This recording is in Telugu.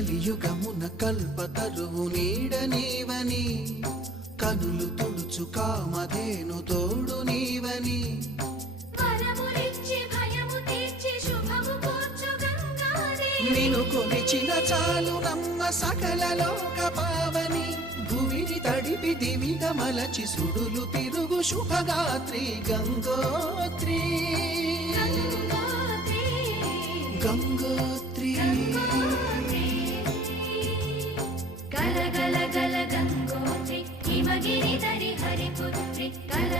కలియుగమున కల్పతరువు నీడ నీవని కనులు తుడుచు కామధేను తోడు నీవని. నిను కొలిచిన చాలు నమ్మ సకల లోక పావని భూమిని తడిపి దివిగా మలచి సుడులు తిరుగు శుభగాత్రి గంగోత్రి. గంగోత్రి. Kala